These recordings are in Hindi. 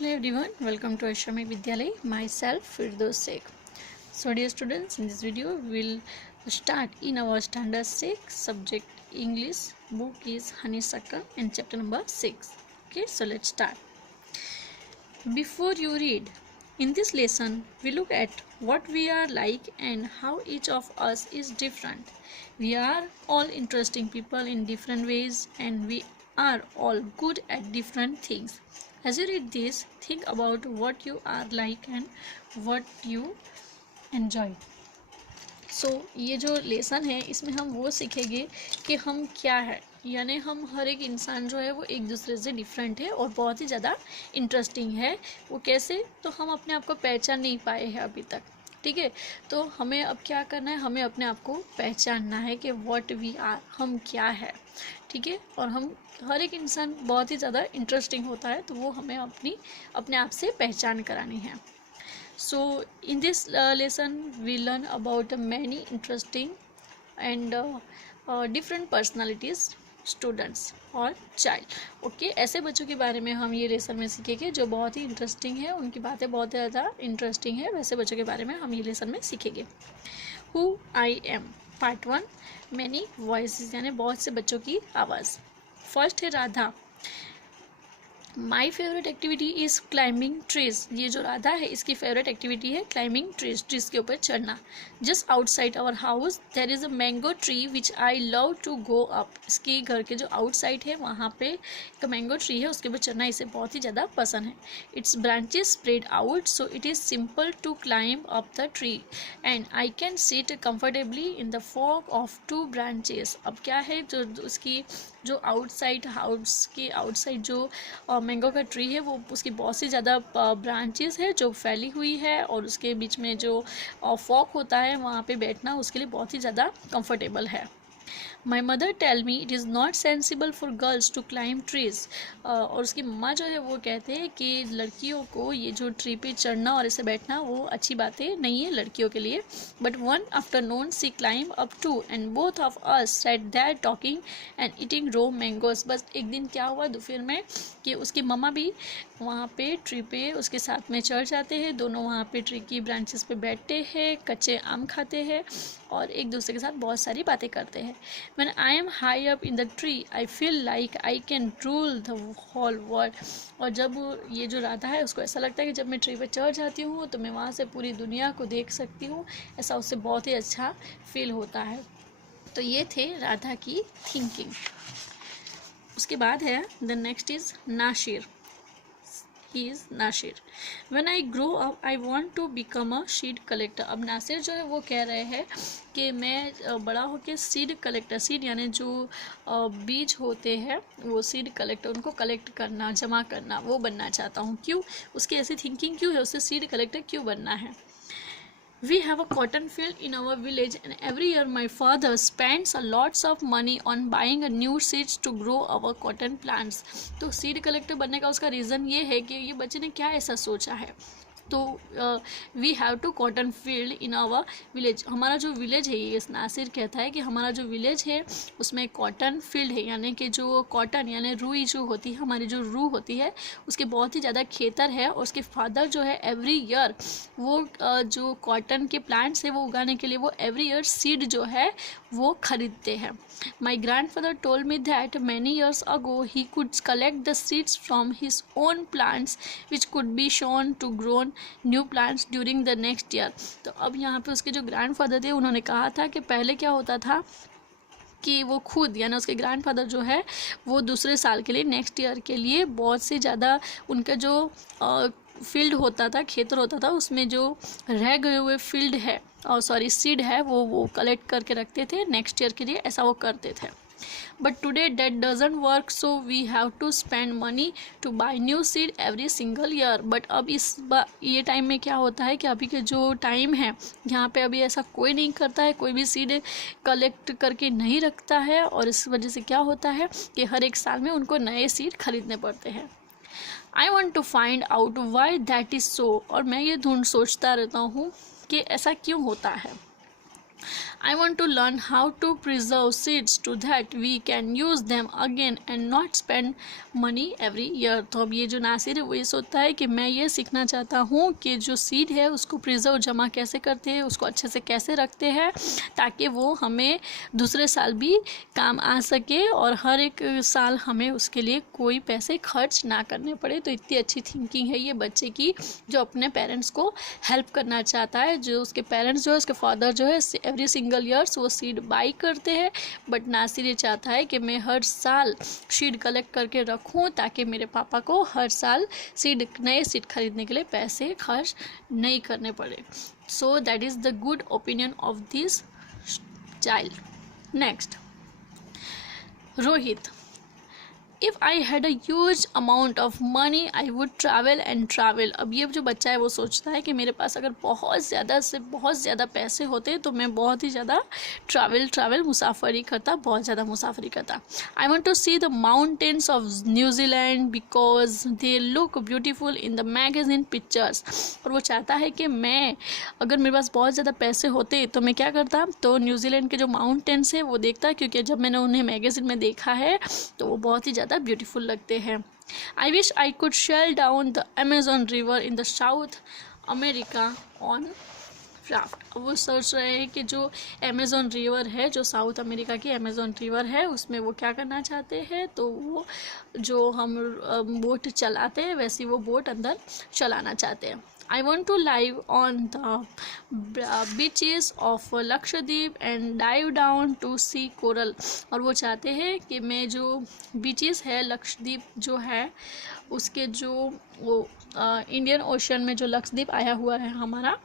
Hello everyone, welcome to Ashrami Vidyalay. Myself Firdaus Sheikh. So dear students, in this video we'll start in our standard 6 subject English. Book is Honeysuckle and chapter number 6. Okay, so let's start. Before you read, in this lesson we look at what we are like and how each of us is different. We are all interesting people in different ways and we are all good at different things. As you read this, think about what you are like and what you enjoy. सो ये जो लेसन है इसमें हम वो सीखेंगे कि हम क्या है, यानी हम हर एक इंसान जो है वो एक दूसरे से डिफरेंट है और बहुत ही ज़्यादा इंटरेस्टिंग है. वो कैसे, तो हम अपने आप को पहचान नहीं पाए हैं अभी तक. ठीक है, तो हमें अब क्या करना है, हमें अपने आप को पहचानना है कि व्हाट वी आर, हम क्या है. ठीक है, और हम हर एक इंसान बहुत ही ज़्यादा इंटरेस्टिंग होता है, तो वो हमें अपने आप से पहचान करानी है. So in this lesson we learn about many interesting and different personalities students और child. ओके, ऐसे बच्चों के बारे में हम ये लेसन में सीखेंगे जो बहुत ही इंटरेस्टिंग है, उनकी बातें बहुत ज़्यादा इंटरेस्टिंग है. वैसे बच्चों के बारे में हम ये लेसन में सीखेंगे. Who I am part 1, many voices यानी बहुत से बच्चों की आवाज़. फर्स्ट है Radha. My favourite activity is climbing trees. ये जो राधा है इसकी फेवरेट एक्टिविटी है क्लाइंबिंग ट्रीज, ट्रीज के ऊपर चढ़ना. Just outside our house there is a mango tree which I love to go up. इसके घर के जो आउटसाइड है वहाँ पे एक मैंगो ट्री है, उसके ऊपर चढ़ना इसे बहुत ही ज़्यादा पसंद है. Its branches spread out so it is simple to climb up the tree and I can sit comfortably in the fork of 2 branches. अब क्या है, जो उसकी जो आउटसाइड हाउस के आउटसाइड जो मैंगो का ट्री है वो उसकी बहुत सी ज़्यादा ब्रांचेस है जो फैली हुई है और उसके बीच में जो फॉग होता है वहाँ पे बैठना उसके लिए बहुत ही ज़्यादा कंफर्टेबल है. My mother tell me it is not sensible for girls to climb trees. और उसकी मम्मा जो है वो कहते हैं कि लड़कियों को ये जो ट्री पे चढ़ना और इसे बैठना वो अच्छी बातें नहीं है लड़कियों के लिए. But one afternoon she climb up too and both of us sat that talking and eating raw mangoes. बस एक दिन क्या हुआ दोपहर में कि उसकी मम्मा भी वहाँ पे ट्री पे उसके साथ में चढ़ जाते हैं. दोनों वहाँ पे ट्री की ब्रांचेस पे बैठते हैं, कच्चे आम खाते हैं और एक दूसरे के साथ बहुत सारी बातें करते हैं. When I am high up in the tree, I feel like I can rule the whole world. और जब ये जो राधा है उसको ऐसा लगता है कि जब मैं ट्री पे चढ़ जाती हूँ तो मैं वहाँ से पूरी दुनिया को देख सकती हूँ. ऐसा उससे बहुत ही अच्छा फील होता है. तो ये थे राधा की थिंकिंग. उसके बाद है the next is Nasir. He is Nasir. When I grow up, I want to become a seed collector. अब नासिर जो है वो कह रहे हैं कि मैं बड़ा होकर सीड कलेक्टर, सीड यानी जो बीज होते हैं वो सीड कलेक्टर, उनको कलेक्ट करना, जमा करना, वो बनना चाहता हूँ. क्यों, उसकी ऐसी थिंकिंग क्यों है, उससे सीड कलेक्टर क्यों बनना है. We have a cotton field in our village and every year my father spends a lots of money on buying a new seeds to grow our cotton plants. तो सीड कलेक्टर बनने का उसका रीज़न ये है कि ये बच्चे ने क्या ऐसा सोचा है. तो we have two cotton field in our village. हमारा जो विलेज है, ये नासिर कहता है कि हमारा जो विलेज है उसमें कॉटन फील्ड है, यानी कि जो कॉटन यानी रुई जो होती है, हमारी जो रू होती है उसके बहुत ही ज़्यादा खेतर है. और उसके फादर जो है एवरी ईयर वो जो कॉटन के प्लांट्स है वो उगाने के लिए वो एवरी ईयर सीड जो है वो खरीदते हैं. My grandfather told me that many years ago he could collect the seeds from his own plants which could be shown to grow new plants during the next year. तो अब यहाँ पे उसके जो ग्रैंडफादर थे उन्होंने कहा था कि पहले क्या होता था कि वो खुद यानी उसके ग्रैंडफादर जो है वो दूसरे साल के लिए, नेक्स्ट ईयर के लिए बहुत से ज़्यादा उनका जो फील्ड होता था, खेतर होता था, उसमें जो रह गए हुए फील्ड है और सीड है वो कलेक्ट करके रखते थे नेक्स्ट ईयर के लिए. ऐसा वो करते थे. But today that doesn't work so we have to spend money to buy new seed every single year. But अब ये टाइम में क्या होता है कि अभी के जो टाइम है यहाँ पे अभी ऐसा कोई नहीं करता है, कोई भी सीड कलेक्ट करके नहीं रखता है और इस वजह से क्या होता है कि हर एक साल में उनको नए सीड खरीदने पड़ते हैं. I want to find out why that is so. और मैं ये सोचता रहता हूँ कि ऐसा क्यों होता है. I want to learn how to preserve seeds to that we can use them again and not spend money every year. तो अब ये जो नासिर है वो ये सोचता है कि मैं ये सीखना चाहता हूँ कि जो सीड है उसको प्रिजर्व जमा कैसे करते हैं, उसको अच्छे से कैसे रखते हैं ताकि वो हमें दूसरे साल भी काम आ सके और हर एक साल हमें उसके लिए कोई पैसे खर्च ना करने पड़े। तो इतनी अच्छी थिंकिंग है ये बच्चे की, जो अपने पेरेंट्स को हेल्प करना चाहता है। जो उसके पेरेंट्स जो है, उसके फादर जो है एवरी सिंगल ईयर्स वो सीड बाई करते हैं, बट नासिर ये चाहता है कि मैं हर साल सीड कलेक्ट करके रखूं ताकि मेरे पापा को हर साल नए सीड खरीदने के लिए पैसे खर्च नहीं करने पड़े। So that is the good opinion of this child. Next, Rohit, if I had a huge amount of money I would travel and travel. अब ये जो बच्चा है वो सोचता है कि मेरे पास अगर बहुत ज़्यादा से बहुत ज़्यादा पैसे होते तो मैं बहुत ही ज़्यादा ट्रैवल मुसाफरी करता, बहुत ज़्यादा मुसाफरी करता। I want to see the mountains of New Zealand because they look beautiful in the magazine pictures. और वो चाहता है कि मैं अगर मेरे पास बहुत ज़्यादा पैसे होते तो मैं क्या करता, तो न्यूजीलैंड के जो माउंटेन्स है वो देखता, क्योंकि जब मैंने उन्हें मैगजीन में देखा है तो वो बहुत ही ज़्यादा ब्यूटीफुल लगते हैं। I wish I could sail down the Amazon river in the South America on raft. अब वो सोच रहे हैं कि जो अमेजोन रिवर है, जो साउथ अमेरिका की अमेजोन रिवर है, उसमें वो क्या करना चाहते हैं, तो वो जो हम बोट चलाते हैं वैसी वो बोट अंदर चलाना चाहते हैं। I want to live on the beaches of Lakshadweep and dive down to see coral। और वो चाहते हैं कि मैं जो बीचेस है लक्षद्वीप जो है उसके जो वो इंडियन ओशन में जो लक्षद्वीप आया हुआ है हमारा,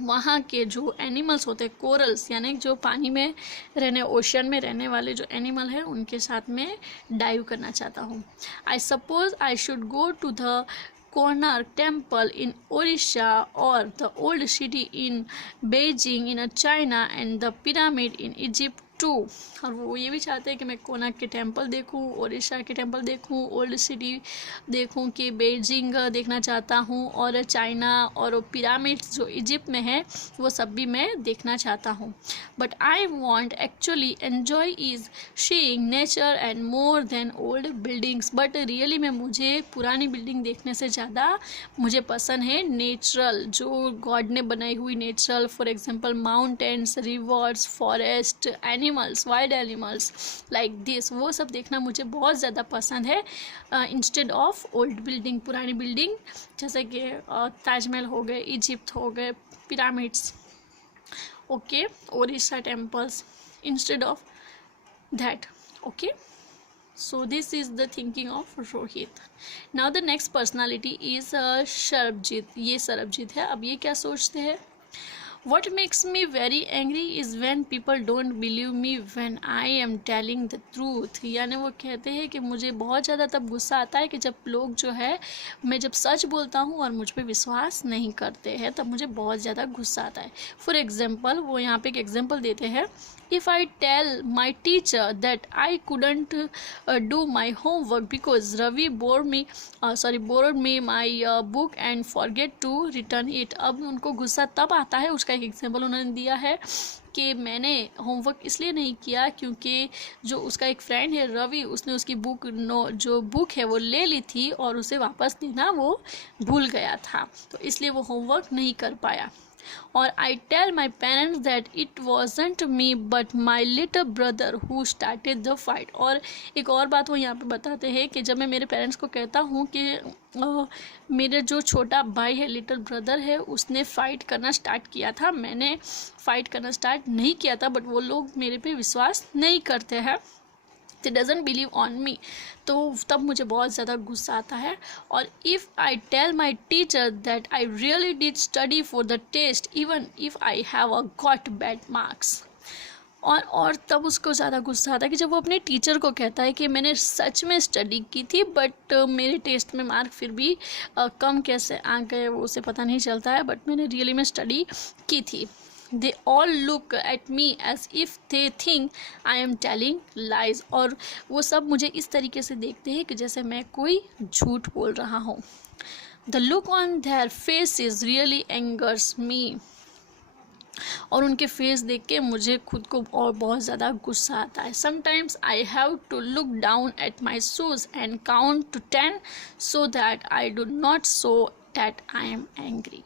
वहाँ के जो एनिमल्स होते हैं कोरल्स, यानी जो पानी में रहने ओशन में रहने वाले जो एनिमल है उनके साथ में डाइव करना चाहता हूँ। I suppose I should go to the Konark Temple in Orissa or the old city in Beijing in China and the pyramid in Egypt too। और वो ये भी चाहते हैं कि मैं कोनार्क के टेम्पल देखूं, ओडिशा के टेम्पल देखूं, ओल्ड सिटी देखूं, कि बेजिंग देखना चाहता हूं और चाइना और पिरामिड्स जो इजिप्ट में है वो सब भी मैं देखना चाहता हूं। But I want actually enjoy is seeing nature and more than old buildings. But really में मुझे पुरानी बिल्डिंग देखने से ज़्यादा मुझे पसंद है नेचुरल, जो गॉड ने बनाई हुई natural, for example mountains, reverse, forest, animals, wild animals like this, वो सब देखना मुझे बहुत ज़्यादा पसंद है इंस्टेड ऑफ ओल्ड बिल्डिंग, पुरानी बिल्डिंग जैसे कि ताजमहल हो गए, इजिप्ट हो गए, pyramids, okay, Odisha temples, instead of that. Okay, so this is the thinking of Rohit. Now the next personality is Sarabjit। ये सरबजीत है। अब ये क्या सोचते हैं, What makes me very angry is when people don't believe me when I am telling the truth। यानी वो कहते हैं कि मुझे बहुत ज़्यादा तब गुस्सा आता है कि जब लोग जो है, मैं जब सच बोलता हूँ और मुझ पर विश्वास नहीं करते हैं, तब मुझे बहुत ज़्यादा गुस्सा आता है। फॉर एग्जाम्पल, वो यहाँ पे एक एग्जाम्पल देते हैं, If I tell my teacher that I couldn't do my homework because Ravi borrowed me my book and forget to return it। अब उनको गुस्सा तब आता है, उसका एक एग्जाम्पल उन्होंने दिया है कि मैंने होमवर्क इसलिए नहीं किया क्योंकि जो उसका एक फ्रेंड है रवि, उसने उसकी जो बुक है वो ले ली थी और उसे वापस देना वो भूल गया था, तो इसलिए वो होमवर्क नहीं कर पाया। और I tell my parents that it wasn't me but my little brother who started the fight. और एक और बात वो यहाँ पे बताते हैं कि जब मैं मेरे पेरेंट्स को कहता हूँ कि मेरे जो छोटा भाई है, लिटिल ब्रदर है, उसने फ़ाइट करना स्टार्ट किया था, मैंने फ़ाइट करना स्टार्ट नहीं किया था, बट वो लोग मेरे पे विश्वास नहीं करते हैं, they doesn't believe on me, तो तब मुझे बहुत ज़्यादा गुस्सा आता है। और if I tell my teacher that I really did study for the test even if I have got bad marks. और तब उसको ज़्यादा गुस्सा आता है कि जब वो अपने टीचर को कहता है कि मैंने सच में स्टडी की थी बट मेरे टेस्ट में मार्क फिर भी कम कैसे आ गए वो उसे पता नहीं चलता है, बट मैंने रियली में स्टडी की थी। They all look at me as if they think I am telling lies। और वो सब मुझे इस तरीके से देखते हैं कि जैसे मैं कोई झूठ बोल रहा हूँ। The look on their faces really angers me। और उनके फेस देख के मुझे खुद को और बहुत ज़्यादा गुस्सा आता है. Sometimes I have to look down at my shoes and count to 10 so that I do not show that I am angry.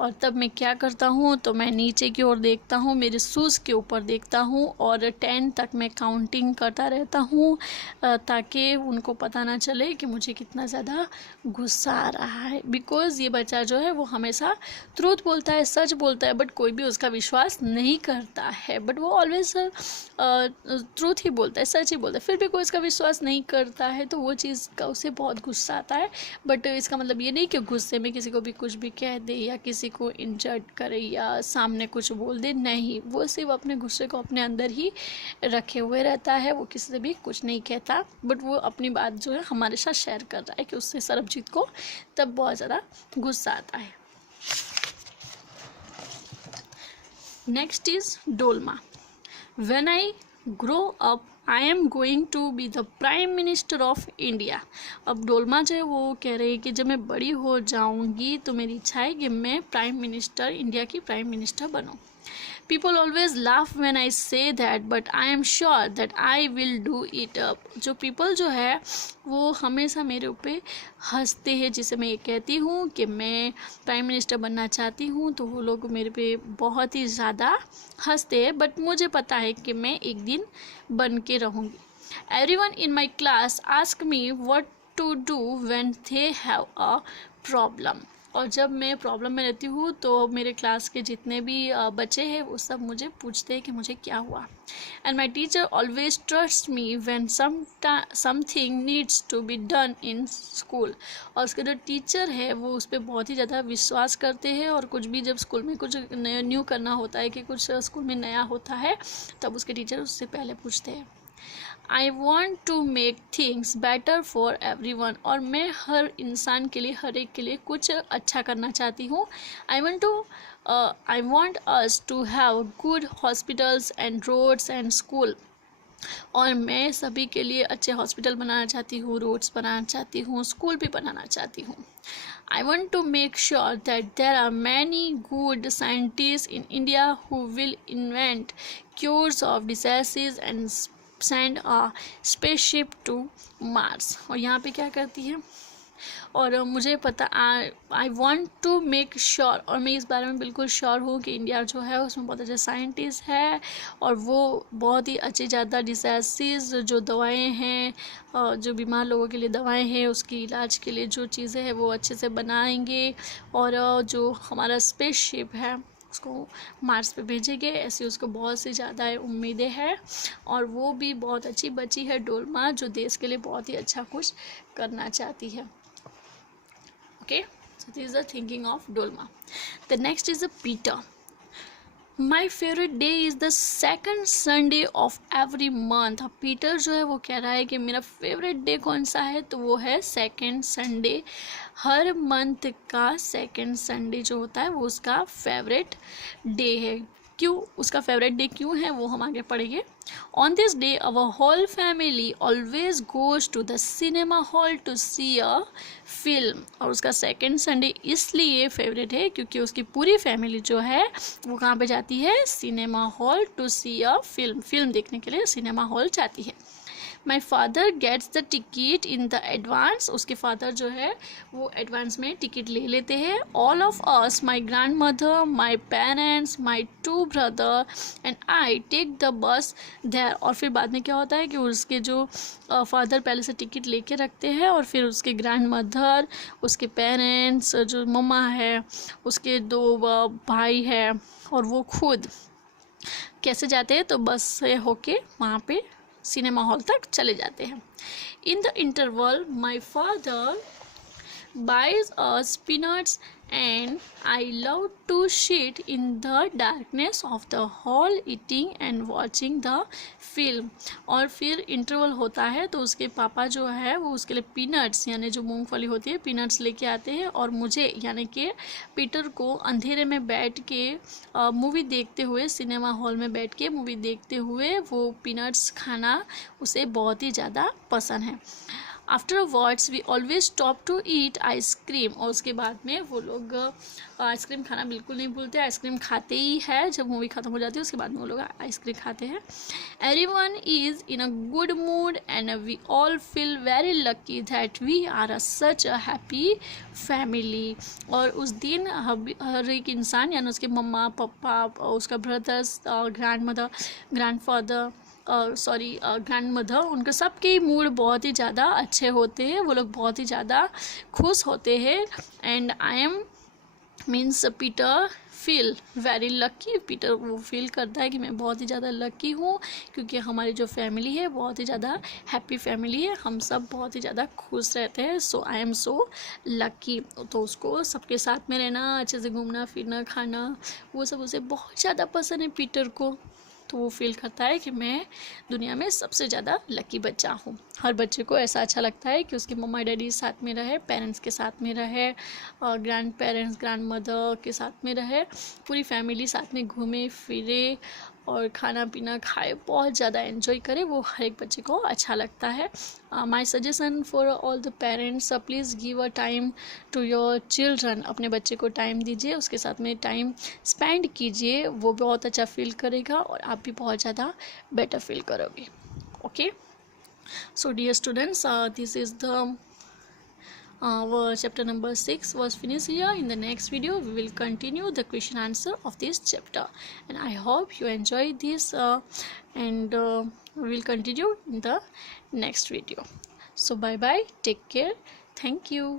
और तब मैं क्या करता हूँ, तो मैं नीचे की ओर देखता हूँ, मेरे शूज़ के ऊपर देखता हूँ और 10 तक मैं काउंटिंग करता रहता हूँ ताकि उनको पता ना चले कि मुझे कितना ज़्यादा गुस्सा आ रहा है. बिकॉज़ ये बच्चा जो है वो हमेशा ट्रूथ बोलता है, सच बोलता है, बट कोई भी उसका विश्वास नहीं करता है. बट वो ऑलवेज ट्रूथ ही बोलता है, सच ही बोलता है, फिर भी कोई इसका विश्वास नहीं करता है, तो वो चीज़ का उसे बहुत गुस्सा आता है. बट इसका मतलब ये नहीं कि गुस्से में किसी को भी कुछ भी कह दे या किसी को इंजर्ट करे या सामने कुछ बोल दे. नहीं, वो सिर्फ अपने गुस्से को अपने अंदर ही रखे हुए रहता है, वो किसी से भी कुछ नहीं कहता. बट वो अपनी बात जो है हमारे साथ शेयर कर रहा है कि उससे सरबजीत को तब बहुत ज़्यादा गुस्सा आता है. Next is Dolma. When I grow up, I am going to be the Prime Minister of India. अब डोलमा जो है वो कह रही है कि जब मैं बड़ी हो जाऊंगी तो मेरी इच्छा है कि मैं प्राइम मिनिस्टर, इंडिया की प्राइम मिनिस्टर बनूं. People always laugh when I say that, but I am sure that I will do it up. जो people जो है वो हमेशा मेरे ऊपर हंसते हैं जिसे मैं ये कहती हूँ कि मैं प्राइम मिनिस्टर बनना चाहती हूँ, तो वो लोग मेरे पे बहुत ही ज़्यादा हंसते हैं. बट मुझे पता है कि मैं एक दिन बन के रहूँगी. Everyone in my class ask me what to do when they have a problem. और जब मैं प्रॉब्लम में रहती हूँ तो मेरे क्लास के जितने भी बच्चे हैं वो सब मुझे पूछते हैं कि मुझे क्या हुआ. And my teacher always trust me when something needs to be done in school. और उसके जो टीचर है वो उस पर बहुत ही ज़्यादा विश्वास करते हैं, और कुछ भी जब स्कूल में कुछ न्यू करना होता है कि कुछ स्कूल में नया होता है तब उसके टीचर उससे पहले पूछते हैं. I want to make things better for every one. और मैं हर इंसान के लिए, हर एक के लिए कुछ अच्छा करना चाहती हूँ. I want us to have good hospitals and roads and school. और मैं सभी के लिए अच्छे हॉस्पिटल बनाना चाहती हूँ, रोड्स बनाना चाहती हूँ, स्कूल भी बनाना चाहती हूँ. I want to make sure that there are many good scientists in India who will invent cures of diseases and send a spaceship to Mars. और यहाँ पे क्या करती है, और मुझे पता I want to make sure, और मैं इस बारे में बिल्कुल श्योर हूँ कि इंडिया जो है उसमें बहुत अच्छे साइंटिस्ट है और वो बहुत ही अच्छी ज़्यादा डिसीज़ जो दवाएं हैं, जो बीमार लोगों के लिए दवाएं हैं, उसकी इलाज के लिए जो चीज़ें हैं वो अच्छे से बनाएंगे. और जो हमारा स्पेसशिप है उसको मार्स पे भेजेंगे, ऐसी उसको बहुत सी ज़्यादा उम्मीदें हैं. और वो भी बहुत अच्छी बच्ची है डोलमा, जो देश के लिए बहुत ही अच्छा कुछ करना चाहती है. Okay, so this is the thinking of Dolma. The next is the Peter. My favorite day is the second Sunday of every month. अब पीटर जो है वो कह रहा है कि मेरा फेवरेट डे कौन सा है, तो वो है सेकेंड संडे. हर मंथ का सेकेंड संडे जो होता है वो उसका फेवरेट डे है. क्यों उसका फेवरेट डे क्यों है वो हम आगे पढ़ेंगे. On this day our whole family always goes to the cinema hall to see a film. और उसका सेकेंड संडे इसलिए फेवरेट है क्योंकि उसकी पूरी फैमिली जो है वो कहाँ पे जाती है, cinema hall to see a film. Film देखने के लिए सिनेमा हॉल जाती है. My father gets the ticket in the advance. उसके फादर जो है वो एडवांस में टिकट ले लेते हैं. All of us, my grandmother, my parents, my 2 brother and I take the bus there. और फिर बाद में क्या होता है कि उसके जो फादर पहले से टिकट लेके रखते हैं और फिर उसके ग्रैंड मदर, उसके पेरेंट्स, जो मम्मा है, उसके 2 भाई है और वो खुद कैसे जाते हैं, तो बस से होके वहाँ पे सिनेमा हॉल तक चले जाते हैं. In the interval my father buys us peanuts and I love to sit in the darkness of the hall eating and watching the film. और फिर इंटरवल होता है तो उसके पापा जो है वो उसके लिए पीनट्स यानी जो मूंगफली होती है पीनट्स लेके आते हैं और मुझे यानी कि पीटर को अंधेरे में बैठ के मूवी देखते हुए, सिनेमा हॉल में बैठ के मूवी देखते हुए वो पीनट्स खाना उसे बहुत ही ज़्यादा पसंद है. Afterwards we always stop to eat ice cream, और उसके बाद में वो लोग आइसक्रीम खाना बिल्कुल नहीं भूलते, आइसक्रीम खाते ही है। जब मूवी ख़त्म हो जाती है उसके बाद में वो लोग आइसक्रीम खाते हैं। Everyone is in a good mood and we all feel very lucky that we are such a happy family. और उस दिन हर एक इंसान, यानी उसके मम्मा पापा, उसका brothers, grand mother, grand father, grand mother, उनके सबके मूड बहुत ही ज़्यादा अच्छे होते हैं, वो लोग बहुत ही ज़्यादा खुश होते हैं। And I am means Peter feel very lucky, Peter वो फील करता है कि मैं बहुत ही ज़्यादा लकी हूँ, क्योंकि हमारी जो फैमिली है बहुत ही ज़्यादा हैप्पी फैमिली है, हम सब बहुत ही ज़्यादा खुश रहते हैं। सो आई एम सो लकी। तो उसको सबके साथ में रहना, अच्छे से घूमना फिरना खाना, वो सब उसे बहुत ज़्यादा पसंद है पीटर को। तो वो फील करता है कि मैं दुनिया में सबसे ज़्यादा लकी बच्चा हूँ। हर बच्चे को ऐसा अच्छा लगता है कि उसके मम्मा डैडी साथ में रहे, पेरेंट्स के साथ में रहे, और ग्रैंड पेरेंट्स ग्रैंड मदर के साथ में रहे, पूरी फैमिली साथ में घूमे फिरे और खाना पीना खाए, बहुत ज़्यादा एंजॉय करे, वो हर एक बच्चे को अच्छा लगता है। My suggestion for all the parents, please give a time to your children, अपने बच्चे को टाइम दीजिए, उसके साथ में टाइम स्पेंड कीजिए, वो बहुत अच्छा फील करेगा और आप भी बहुत ज़्यादा बेटर फील करोगे। Okay, so dear students, this is the our chapter number 6 was finished here. In the next video we will continue the question answer of this chapter, and I hope you enjoy this, and we will continue in the next video. So bye bye, take care, thank you.